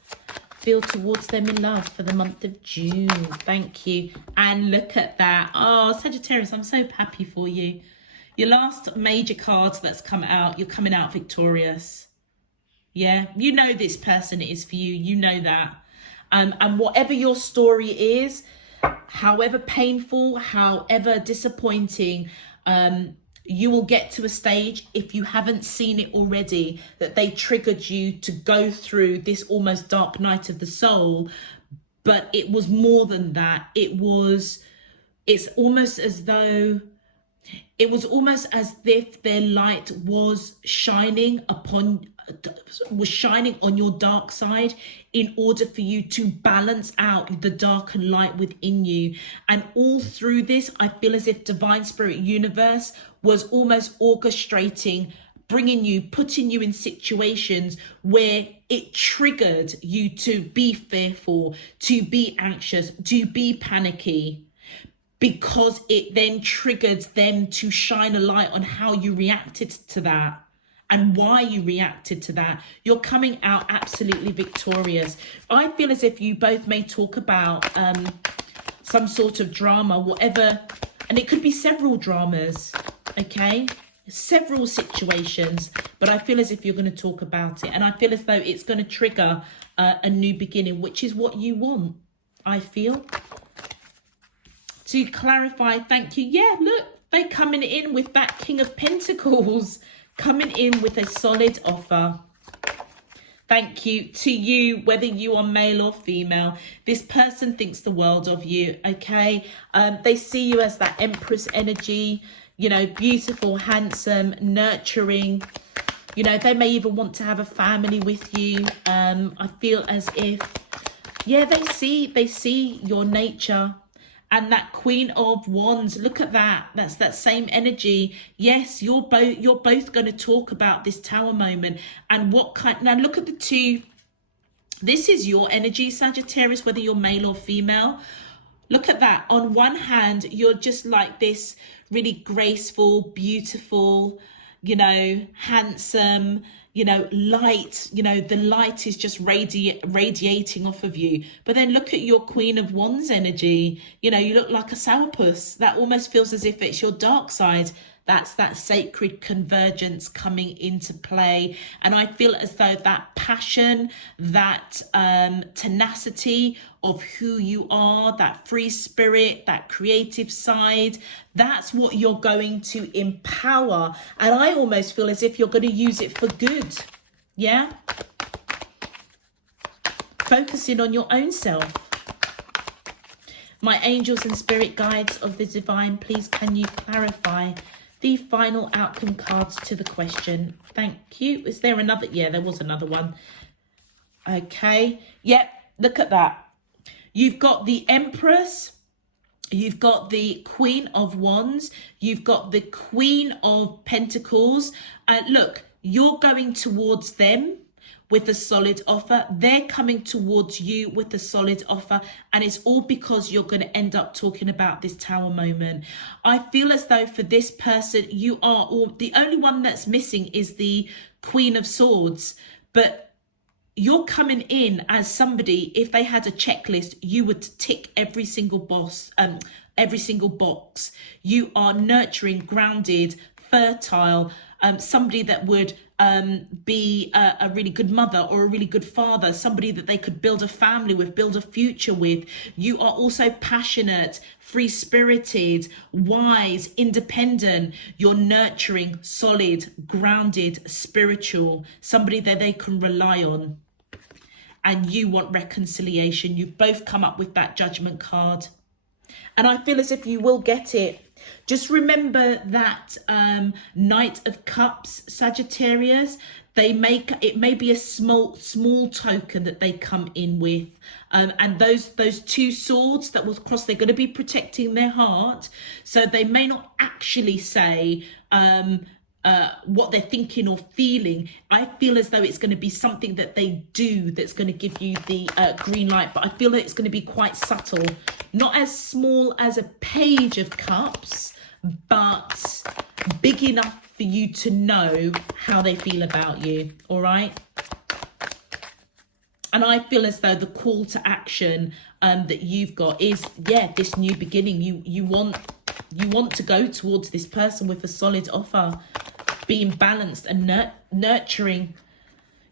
feel towards them in love for the month of June? Thank you. And look at that. Oh, Sagittarius, I'm so happy for you. Your last major cards that's come out, you're coming out victorious. Yeah, you know this person is for you. You know that. And whatever your story is, however painful, however disappointing, you will get to a stage, if you haven't seen it already, that they triggered you to go through this almost dark night of the soul. But it was more than that. It's almost as though, it was almost as if their light was shining on your dark side in order for you to balance out the dark and light within you. And all through this, I feel as if divine spirit universe was almost orchestrating, putting you in situations where it triggered you to be fearful, to be anxious, to be panicky, because it then triggered them to shine a light on how you reacted to that and why you reacted to that. You're coming out absolutely victorious. I feel as if you both may talk about some sort of drama, whatever, and it could be several dramas, okay? Several situations, but I feel as if you're going to talk about it, and I feel as though it's going to trigger a new beginning, which is what you want, I feel. To clarify, thank you. Yeah, look, they're coming in with that King of Pentacles, coming in with a solid offer. Thank you to you, whether you are male or female. This person thinks the world of you, okay? They see you as that Empress energy, you know, beautiful, handsome, nurturing. You know, they may even want to have a family with you. I feel as if, yeah, they see your nature. And that Queen of Wands, look at that. That's that same energy. Yes, you're both going to talk about this tower moment and what kind. Now look at the two. This is your energy, Sagittarius, whether you're male or female. Look at that. On one hand, you're just like this really graceful, beautiful, you know, handsome, you know, light, you know, the light is just radiating off of you. But then look at your Queen of Wands energy. You know, you look like a sourpuss. That almost feels as if it's your dark side. That's that sacred convergence coming into play. And I feel as though that passion, that tenacity of who you are, that free spirit, that creative side, that's what you're going to empower. And I almost feel as if you're going to use it for good. Yeah? Focusing on your own self. My angels and spirit guides of the divine, please can you clarify the final outcome cards to the question? Thank you. Is there another? Yeah, there was another one. Okay. Yep. Look at that. You've got the Empress. You've got the Queen of Wands. You've got the Queen of Pentacles. Look, you're going towards them with a solid offer. They're coming towards you with a solid offer. And it's all because you're going to end up talking about this tower moment. I feel as though for this person, you are all, the only one that's missing is the Queen of Swords. But you're coming in as somebody, if they had a checklist, you would tick every single box. You are nurturing, grounded, fertile, somebody that would be a really good mother or a really good father, somebody that they could build a family with, build a future with. You are also passionate, free-spirited, wise, independent. You're nurturing, solid, grounded, spiritual, somebody that they can rely on. and you want reconciliation. You've both come up with that Judgment card. And I feel as if you will get it. Just remember that Knight of Cups, Sagittarius, it may be a small token that they come in with. And those two swords that will cross, they're going to be protecting their heart. So they may not actually say what they're thinking or feeling. I feel as though it's going to be something that they do that's going to give you the green light, but I feel that it's going to be quite subtle, not as small as a Page of Cups, but big enough for you to know how they feel about you. All right. And I feel as though the call to action that you've got is, yeah, this new beginning. You want to go towards this person with a solid offer, being balanced and nurturing.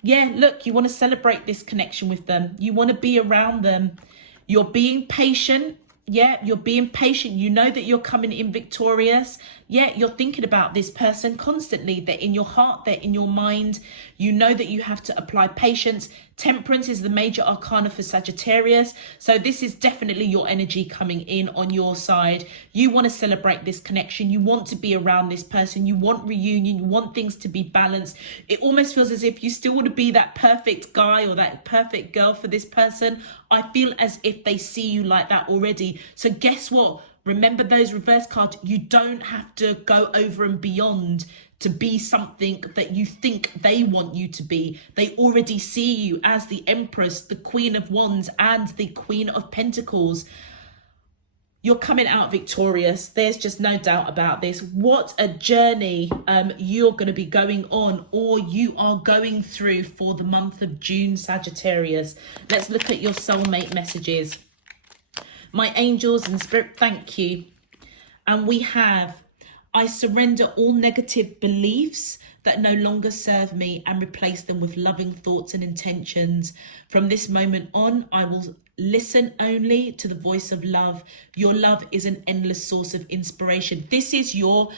Yeah, look, you want to celebrate this connection with them. You want to be around them. You're being patient. Yeah, you're being patient. You know that you're coming in victorious. Yeah, you're thinking about this person constantly. They're in your heart, they're in your mind. You know that you have to apply patience. Temperance is the major arcana for Sagittarius. So this is definitely your energy coming in on your side. You want to celebrate this connection. You want to be around this person. You want reunion. You want things to be balanced. It almost feels as if you still want to be that perfect guy or that perfect girl for this person. I feel as if they see you like that already. So guess what? Remember those reverse cards. You don't have to go over and beyond to be something that you think they want you to be. They already see you as the Empress, the Queen of Wands, and the Queen of Pentacles. You're coming out victorious. There's just no doubt about this. What a journey you're going to be going on, or you are going through for the month of June, Sagittarius. Let's look at your soulmate messages. My angels and spirit, thank you. And we have, I surrender all negative beliefs that no longer serve me and replace them with loving thoughts and intentions. From this moment on, I will listen only to the voice of love. Your love is an endless source of inspiration. This is your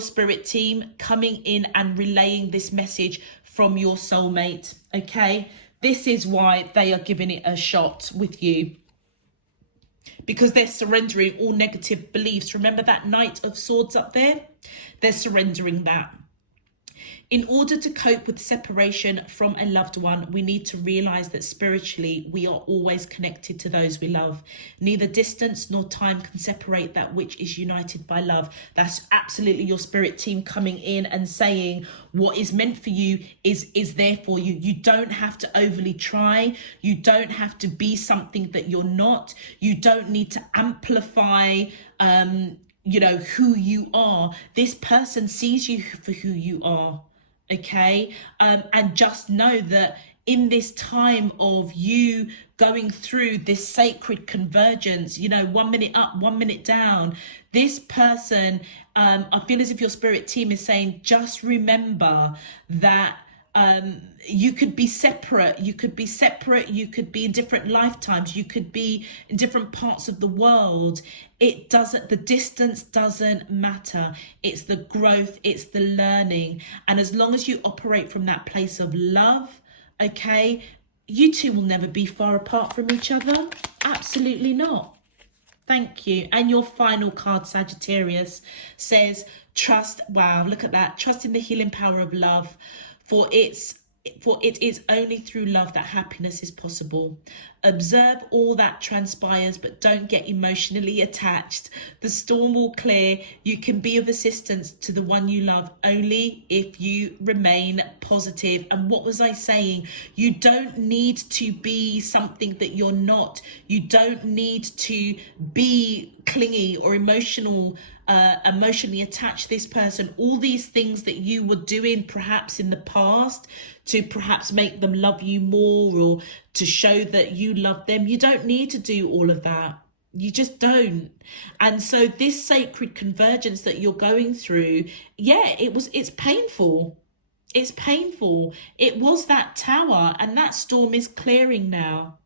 spirit team coming in and relaying this message from your soulmate. Okay, this is why they are giving it a shot with you, because they're surrendering all negative beliefs. Remember that Knight of Swords up there? They're surrendering that. In order to cope with separation from a loved one, we need to realize that spiritually, we are always connected to those we love. Neither distance nor time can separate that which is united by love. That's absolutely your spirit team coming in and saying what is meant for you is there for you. You don't have to overly try. You don't have to be something that you're not. You don't need to amplify who you are. This person sees you for who you are. Okay, and just know that in this time of you going through this sacred convergence, 1 minute up, 1 minute down, this person, I feel as if your spirit team is saying, just remember that you could be separate, you could be in different lifetimes, you could be in different parts of the world. The distance doesn't matter. It's the growth, it's the learning. And as long as you operate from that place of love, okay, you two will never be far apart from each other. Absolutely not. Thank you. And your final card, Sagittarius, says trust. Wow, look at that. Trust in the healing power of love. For it is only through love that happiness is possible. Observe all that transpires, but don't get emotionally attached. The storm will clear. You can be of assistance to the one you love only if you remain positive. And what was I saying? You don't need to be something that you're not. You don't need to be clingy or emotionally attached to this person. All these things that you were doing perhaps in the past to perhaps make them love you more or to show that you love them, you don't need to do all of that. You just don't. And so this sacred convergence that you're going through, it's painful. It's painful. It was that tower, and that storm is clearing now.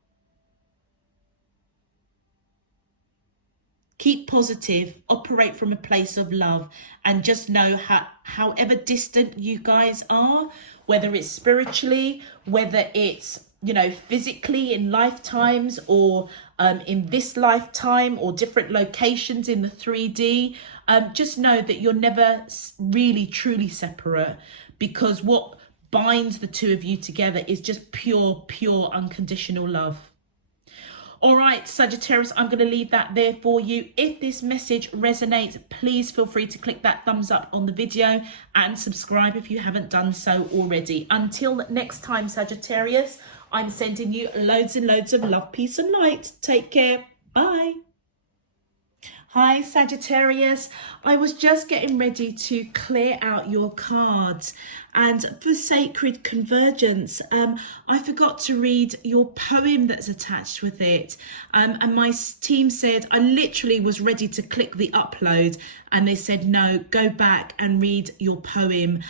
Keep positive, operate from a place of love, and just know however distant you guys are, whether it's spiritually, whether it's you know, physically in lifetimes, or in this lifetime, or different locations in the 3D, just know that you're never really truly separate, because what binds the two of you together is just pure unconditional love. All right, Sagittarius, I'm going to leave that there for you. If this message resonates, please feel free to click that thumbs up on the video and subscribe if you haven't done so already. Until next time, Sagittarius, I'm sending you loads and loads of love, peace and light. Take care. Bye. Hi Sagittarius, I was just getting ready to clear out your cards, and for Sacred Convergence, I forgot to read your poem that's attached with it, and my team said, I literally was ready to click the upload, and they said, no, go back and read your poem.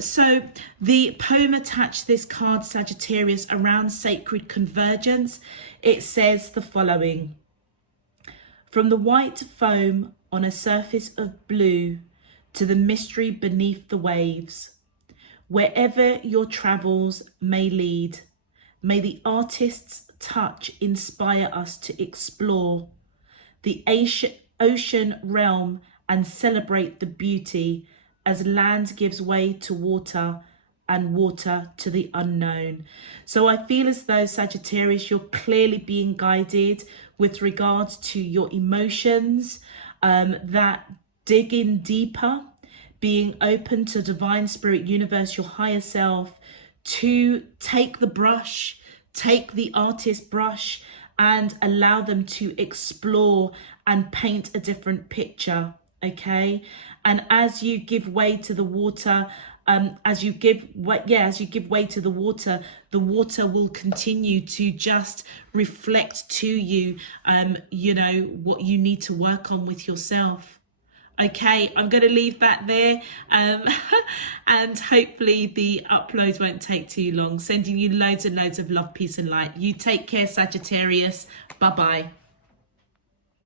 So the poem attached to this card, Sagittarius, around Sacred Convergence, it says the following. From the white foam on a surface of blue to the mystery beneath the waves, wherever your travels may lead, may the artist's touch inspire us to explore the ocean realm and celebrate the beauty as land gives way to water and water to the unknown. So I feel as though, Sagittarius, you're clearly being guided with regards to your emotions, that digging deeper, being open to divine spirit, universe, your higher self, to take the brush, take the artist brush and allow them to explore and paint a different picture, okay? And as you give way to the water, as you give way to the water will continue to just reflect to you, you know, what you need to work on with yourself. Okay, I'm going to leave that there, and hopefully the upload won't take too long. Sending you loads and loads of love, peace and light. You take care, Sagittarius. Bye-bye.